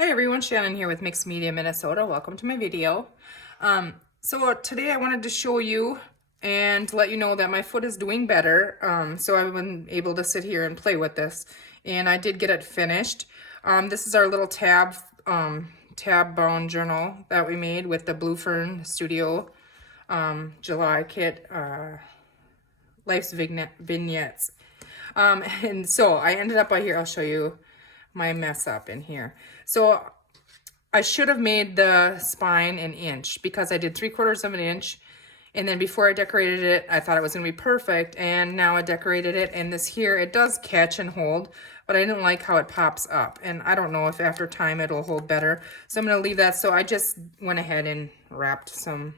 Hi everyone, Shannon here with Mixed Media Minnesota. Welcome to my video. So today I wanted to show you and let you know that my foot is doing better. So I've been able to sit here and play with this, and I did get it finished. This is our little tab bound journal that we made with the Blue Fern Studio July kit, Life's Vignettes. And so I ended up by here. I'll show you my mess up in here. So I should have made the spine an inch because I did 3/4 of an inch. And then before I decorated it, I thought it was gonna be perfect. And now I decorated it, and this here, it does catch and hold, but I didn't like how it pops up. And I don't know if after time it'll hold better. So I'm gonna leave that. So I just went ahead and wrapped some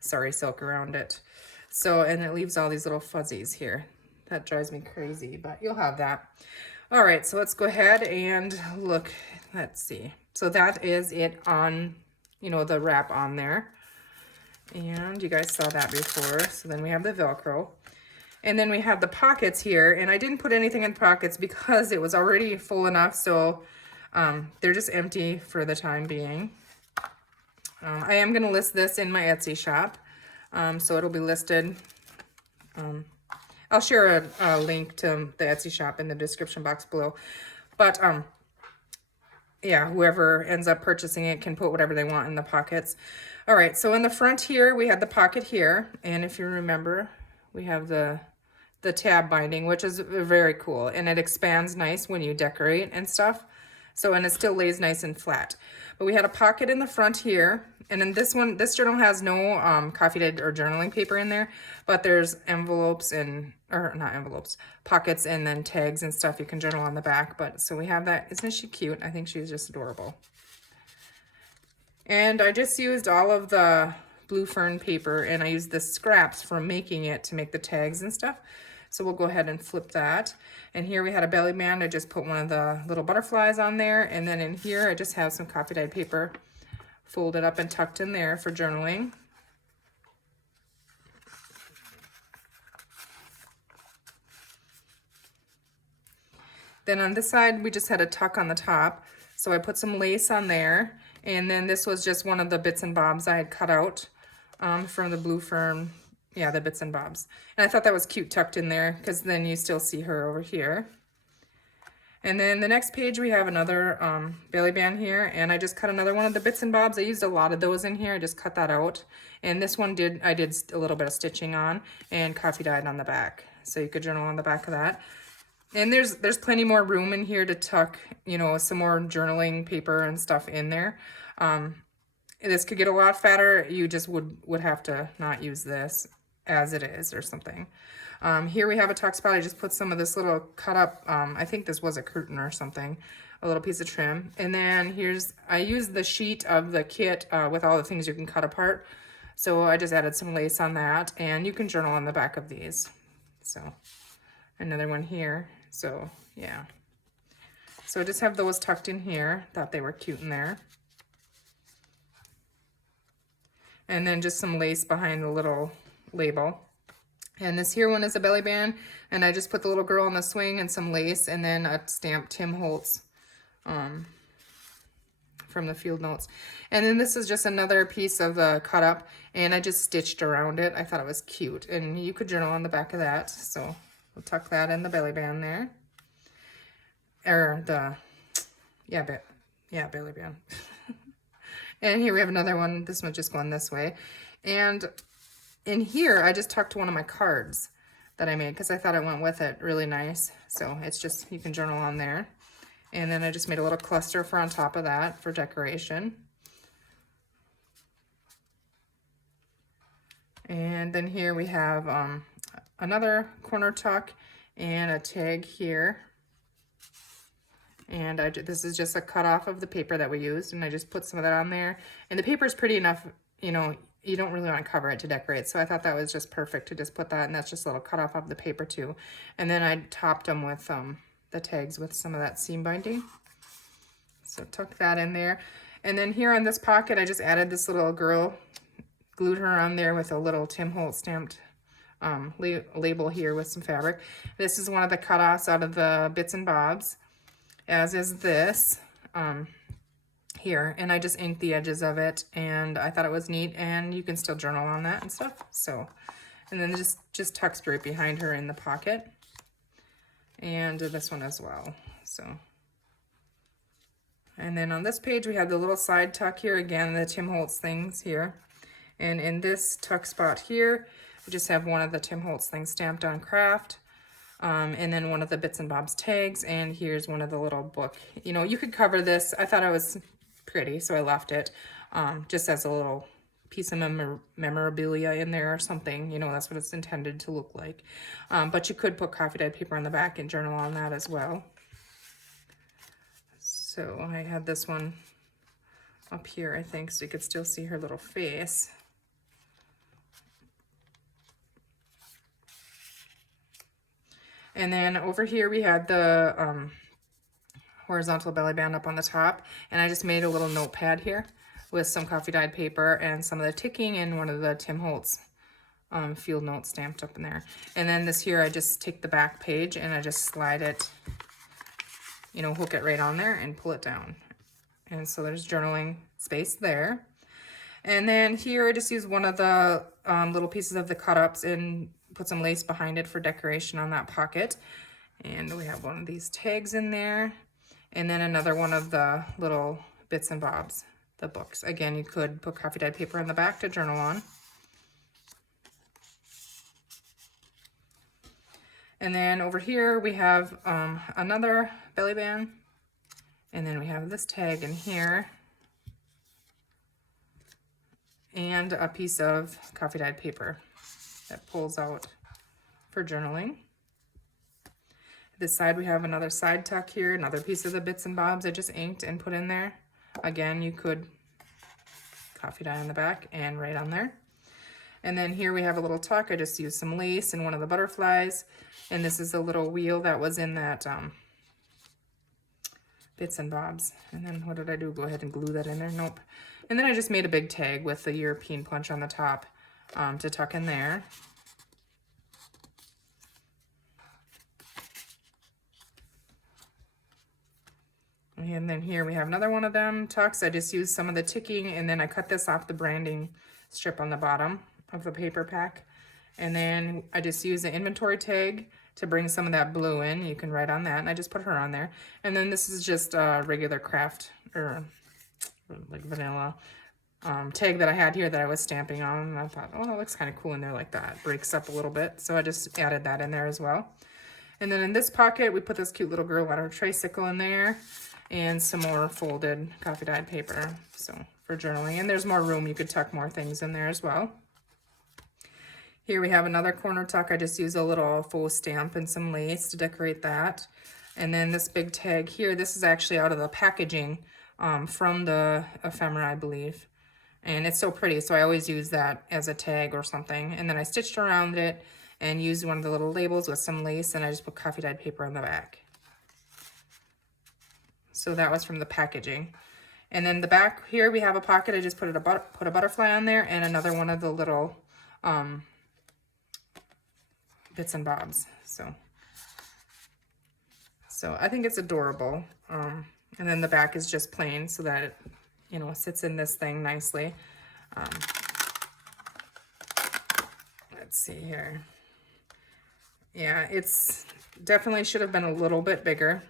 sari silk around it. So, and it leaves all these little fuzzies here. That drives me crazy, but you'll have that. All right, so let's go ahead and look. Let's see. So that is it on, the wrap on there. And you guys saw that before. So then we have the Velcro. And then we have the pockets here. And I didn't put anything in pockets because it was already full enough. So they're just empty for the time being. I am going to list this in my Etsy shop. So it'll be listed. I'll share a link to the Etsy shop in the description box below. But, yeah, whoever ends up purchasing it can put whatever they want in the pockets. All right, so in the front here, we had the pocket here. And if you remember, we have the tab binding, which is very cool. And it expands nice when you decorate and stuff. So, and it still lays nice and flat. But we had a pocket in the front here. And then this journal has no coffee dyed or journaling paper in there, but there's envelopes or not envelopes, pockets, and then tags and stuff you can journal on the back. But so we have that. Isn't she cute? I think she's just adorable. And I just used all of the Blue Fern paper, and I used the scraps from making it to make the tags and stuff. So we'll go ahead and flip that. And here we had a belly band. I just put one of the little butterflies on there. And then in here, I just have some coffee dyed paper folded up and tucked in there for journaling. Then on this side, we just had a tuck on the top. So I put some lace on there. And then this was just one of the bits and bobs I had cut out from the Blue Fern. Yeah, the bits and bobs. And I thought that was cute tucked in there because then you still see her over here. And then the next page, we have another belly band here. And I just cut another one of the bits and bobs. I used a lot of those in here. I just cut that out. And this one I did a little bit of stitching on and coffee dyed on the back. So you could journal on the back of that. And there's plenty more room in here to tuck, some more journaling paper and stuff in there. This could get a lot fatter. You just would have to not use this as it is or something. Here we have a tuck spot. I just put some of this little cut up, I think this was a curtain or something, a little piece of trim. And then I used the sheet of the kit with all the things you can cut apart. So I just added some lace on that, and you can journal on the back of these. So another one here. So yeah. So I just have those tucked in here. Thought they were cute in there. And then just some lace behind the little label. And this here one is a belly band, and I just put the little girl on the swing and some lace, and then a stamped Tim Holtz from the Field Notes. And then this is just another piece of the cut up, and I just stitched around it. I thought it was cute, and you could journal on the back of that. So we'll tuck that in the belly band there. Or belly band. And here we have another one. This one's just going this way. And in here, I just tucked one of my cards that I made because I thought it went with it really nice. So it's just, you can journal on there. And then I just made a little cluster for on top of that for decoration. And then here we have another corner tuck and a tag here. And this is just a cut off of the paper that we used, and I just put some of that on there. And the paper is pretty enough, you don't really want to cover it to decorate. So I thought that was just perfect to just put that, and that's just a little cut off of the paper too. And then I topped them with the tags with some of that seam binding. So tuck that in there. And then here on this pocket, I just added this little girl, glued her on there with a little Tim Holtz stamped label here with some fabric. This is one of the cut-offs out of the bits and bobs, as is this. here, and I just inked the edges of it, and I thought it was neat, and you can still journal on that and stuff. So, and then just tucks right behind her in the pocket, and this one as well. So, and then on this page we have the little side tuck here, again the Tim Holtz things here, and in this tuck spot here we just have one of the Tim Holtz things stamped on craft. And then one of the Bits and Bobs tags, and here's one of the little book. You know, you could cover this. I thought it was pretty, so I left it just as a little piece of memorabilia in there or something. You know, that's what it's intended to look like. But you could put coffee dyed paper on the back and journal on that as well. So I had this one up here, I think, so you could still see her little face. And then over here we had the horizontal belly band up on the top, and I just made a little notepad here with some coffee dyed paper and some of the ticking and one of the Tim Holtz field notes stamped up in there. And then this here, I just take the back page and I just slide it, you know, hook it right on there and pull it down. And so there's journaling space there. And then here I just use one of the little pieces of the cut-ups and put some lace behind it for decoration on that pocket. And we have one of these tags in there. And then another one of the little Bits and Bobs, the books. Again, you could put coffee dyed paper on the back to journal on. And then over here we have another belly band. And then we have this tag in here. And a piece of coffee dyed paper that pulls out for journaling. This side we have another side tuck here, another piece of the Bits and Bobs I just inked and put in there. Again, you could coffee dye on the back and right on there. And then here we have a little tuck. I just used some lace and one of the butterflies. And this is a little wheel that was in that Bits and Bobs. And then what did I do? Go ahead and glue that in there? Nope. And then I just made a big tag with the European punch on the top to tuck in there. And then here we have another one of them tucks. I just used some of the ticking, and then I cut this off the branding strip on the bottom of the paper pack. And then I just used the inventory tag to bring some of that blue in. You can write on that, and I just put her on there. And then this is just a regular craft, or like vanilla tag that I had here that I was stamping on. And I thought, oh, that looks kind of cool in there like that. Breaks up a little bit. So I just added that in there as well. And then in this pocket, we put this cute little girl on her tricycle in there, and some more folded coffee dyed paper, so for journaling. And there's more room, you could tuck more things in there as well. Here we have another corner tuck. I just use a little faux stamp and some lace to decorate that. And then this big tag here, this is actually out of the packaging from the ephemera, I believe. And it's so pretty, so I always use that as a tag or something. And then I stitched around it and used one of the little labels with some lace, and I just put coffee dyed paper on the back. So that was from the packaging. And then the back here we have a pocket. I just put a butterfly on there and another one of the little Bits and Bobs. So I think it's adorable. And then the back is just plain so that it, you know, sits in this thing nicely. Let's see here. Yeah, it's definitely should have been a little bit bigger,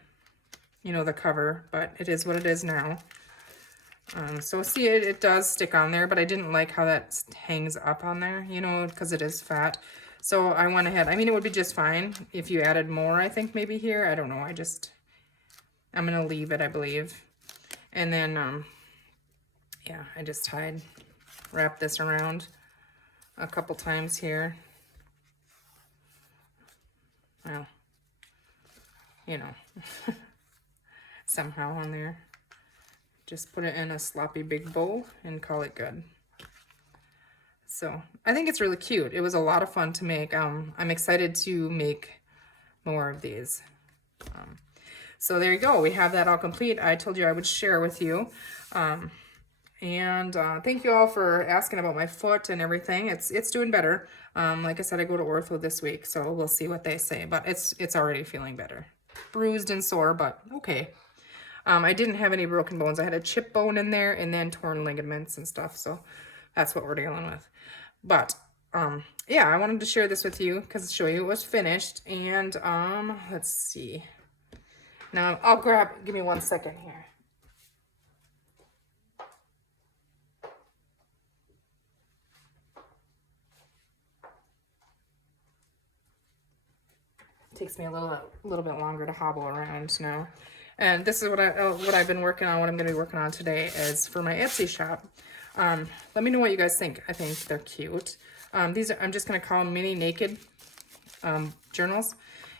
you know, the cover, but it is what it is now. So see, it does stick on there, but I didn't like how that hangs up on there, you know, because it is fat. So I went ahead. I mean, it would be just fine if you added more, I think, maybe here. I don't know. I'm going to leave it, I believe. And then, yeah, I just wrapped this around a couple times here. Well, you know, somehow on there. Just put it in a sloppy big bowl and call it good. So I think it's really cute. It was a lot of fun to make. I'm excited to make more of these. So there you go. We have that all complete. I told you I would share with you. Thank you all for asking about my foot and everything. It's doing better. Like I said, I go to ortho this week, so we'll see what they say. But it's already feeling better. Bruised and sore, but okay. I didn't have any broken bones. I had a chip bone in there and then torn ligaments and stuff. So that's what we're dealing with. But yeah, I wanted to share this with you because show you it was finished. And let's see. Now I'll give me 1 second here. It takes me a little bit longer to hobble around now. And this is what I've been working on. What I'm going to be working on today is for my Etsy shop. Let me know what you guys think. I think they're cute. These are, I'm just going to call them mini naked journals.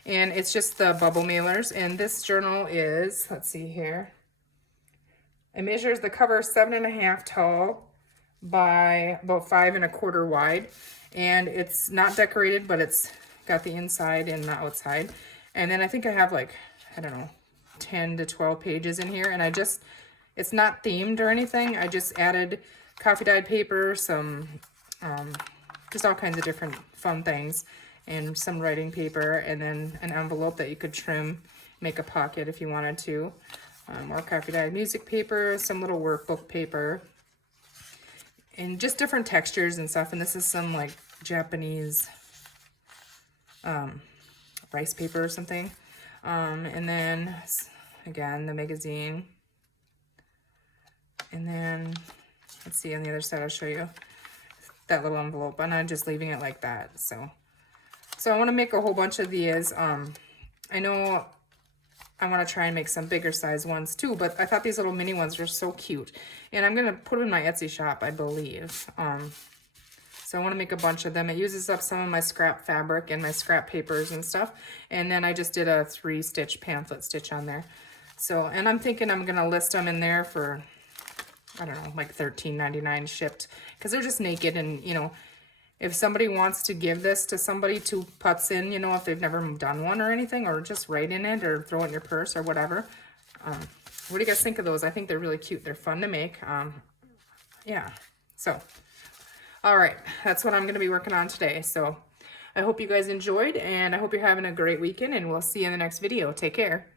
And it's just the bubble mailers. And this journal is, let's see here. It measures the cover 7.5 tall by about 5 1/4 wide. And it's not decorated, but it's got the inside and the outside. And then I think I have like, I don't know, 10 to 12 pages in here. And it's not themed or anything. I just added coffee dyed paper, some, just all kinds of different fun things, and some writing paper, and then an envelope that you could trim, make a pocket if you wanted to. More coffee dyed music paper, some little workbook paper, and just different textures and stuff. And this is some like Japanese rice paper or something. And then again, the magazine. And then let's see, on the other side, I'll show you that little envelope, and I'm just leaving it like that. So I want to make a whole bunch of these. I know I want to try and make some bigger size ones too, but I thought these little mini ones were so cute, and I'm going to put them in my Etsy shop, I believe. So I want to make a bunch of them. It uses up some of my scrap fabric and my scrap papers and stuff. And then I just did a 3-stitch pamphlet stitch on there. So, and I'm thinking I'm going to list them in there for, I don't know, like $13.99 shipped. Because they're just naked, and, you know, if somebody wants to give this to somebody to putz in, you know, if they've never done one or anything, or just write in it or throw it in your purse or whatever. What do you guys think of those? I think they're really cute. They're fun to make. Yeah, so... all right, that's what I'm going to be working on today. So I hope you guys enjoyed, and I hope you're having a great weekend, and we'll see you in the next video. Take care.